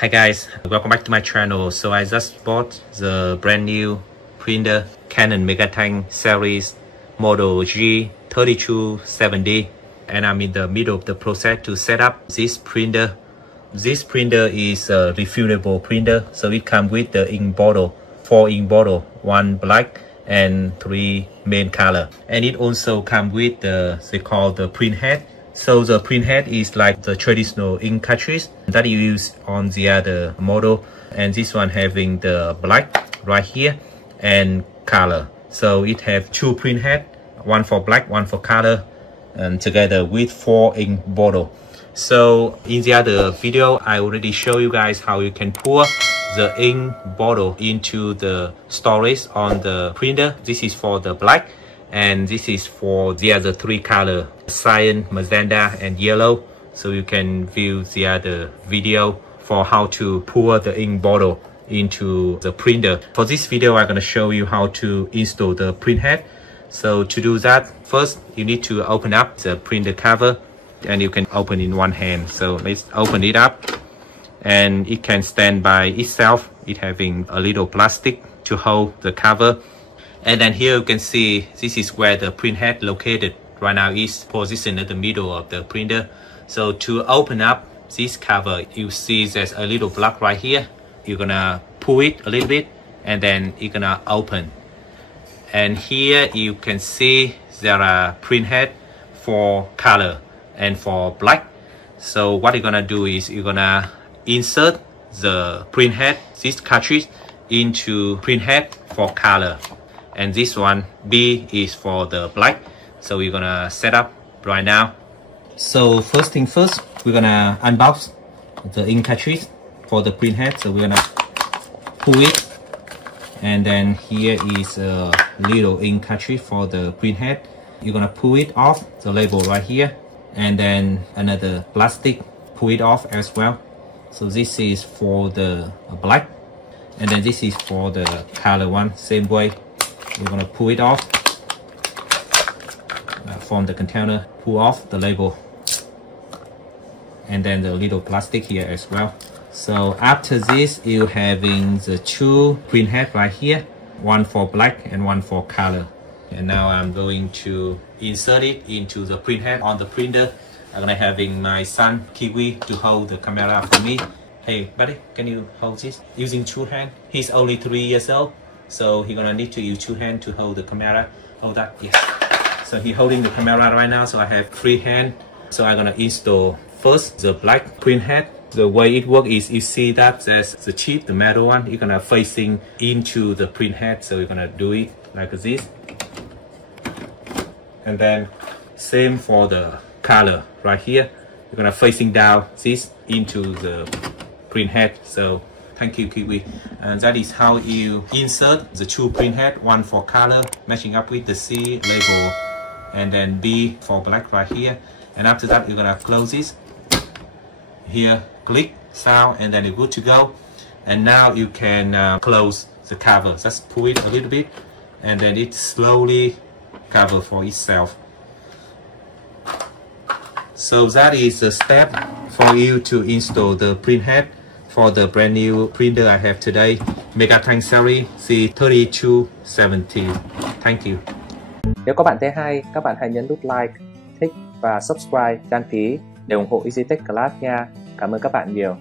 Hi guys, welcome back to my channel. So I just bought the brand new printer Canon Megatank series model G3270, and I'm in the middle of the process to set up this printer. This printer is a refillable printer, so it comes with the ink bottle, 4 ink bottle, 1 black and 3 main color, and it also comes with the they call the print head. So the print head is like the traditional ink cartridge that you use on the other model, and this one having the black right here and color. So it have 2 print head, one for black, one for color, and together with 4 ink bottle. So in the other video, I already show you guys how you can pour the ink bottle into the storage on the printer. This is for the black, and this is for the other 3 color, cyan, magenta and yellow. So you can view the other video for how to pour the ink bottle into the printer. For this video, I'm going to show you how to install the print head. So to do that, first you need to open up the printer cover, and you can open in one hand. So let's open it up, and it can stand by itself. It having a little plastic to hold the cover. And then here you can see this is where the print head located. Right now is positioned in the middle of the printer. So to open up this cover, you see there's a little block right here. You're gonna pull it a little bit, and then you're gonna open. And here you can see there are print head for color and for black. So what you're gonna do is you're gonna insert the print head, this cartridge, into print head for color. And this one B is for the black. So we're gonna set up right now. So first thing first, we're gonna unbox the ink cartridge for the print head. So we're gonna pull it, and then here is a little ink cartridge for the print head. You're gonna pull it off the label right here, and then another plastic, pull it off as well. So this is for the black, and then this is for the color one. Same way, we're gonna pull it off from the container, pull off the label, and then the little plastic here as well. So after this, you having the 2 print head right here, one for black and one for color. And now I'm going to insert it into the print head on the printer. I'm gonna having my son Kiwi to hold the camera for me. Hey buddy, can you hold this using 2 hands? He's only 3 years old, so he's gonna need to use 2 hands to hold the camera. Hold that, yes. So he's holding the camera right now, so I have 3 hands. So I'm gonna install first the black print head. The way it works is you see that there's the chip, the metal one, you're gonna facing into the print head. So you're gonna do it like this. And then same for the color right here. You're gonna facing down this into the print head. So thank you, Kiwi. And that is how you insert the 2 print head, one for color matching up with the C label, and then B for black right here. And after that, you're gonna close this here, click sound, and then you're good to go. And now you can close the cover. Just pull it a little bit, and then it slowly cover for itself. So that is the step for you to install the print head for the brand new printer I have today, Megatank series C3270. Thank you. Nếu các bạn thấy hay, các bạn hãy nhấn nút like, thích và subscribe, đăng ký để ủng hộ EasyTech Class nha. Cảm ơn các bạn nhiều.